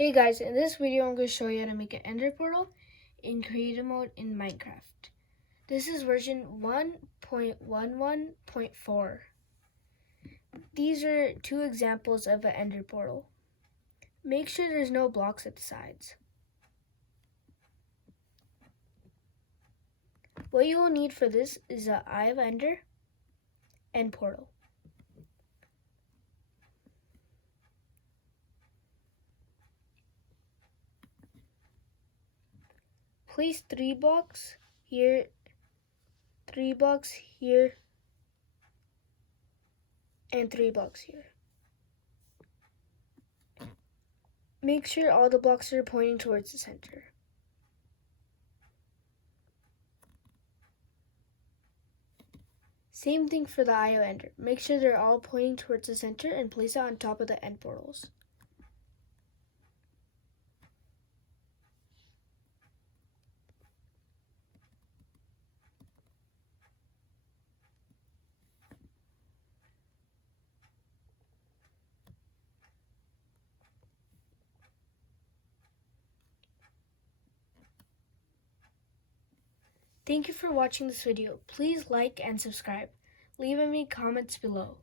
Hey guys, in this video I'm going to show you how to make an ender portal in creative mode in Minecraft. This is version 1.11.4. These are two examples of an ender portal. Make sure there's no blocks at the sides. What you will need for this is an Eye of Ender and portal. Place 3 blocks here, 3 blocks here, and 3 blocks here. Make sure all the blocks are pointing towards the center. Same thing for the Eye of Ender. Make sure they're all pointing towards the center and place it on top of the end portals. Thank you for watching this video. Please like and subscribe. Leave any comments below.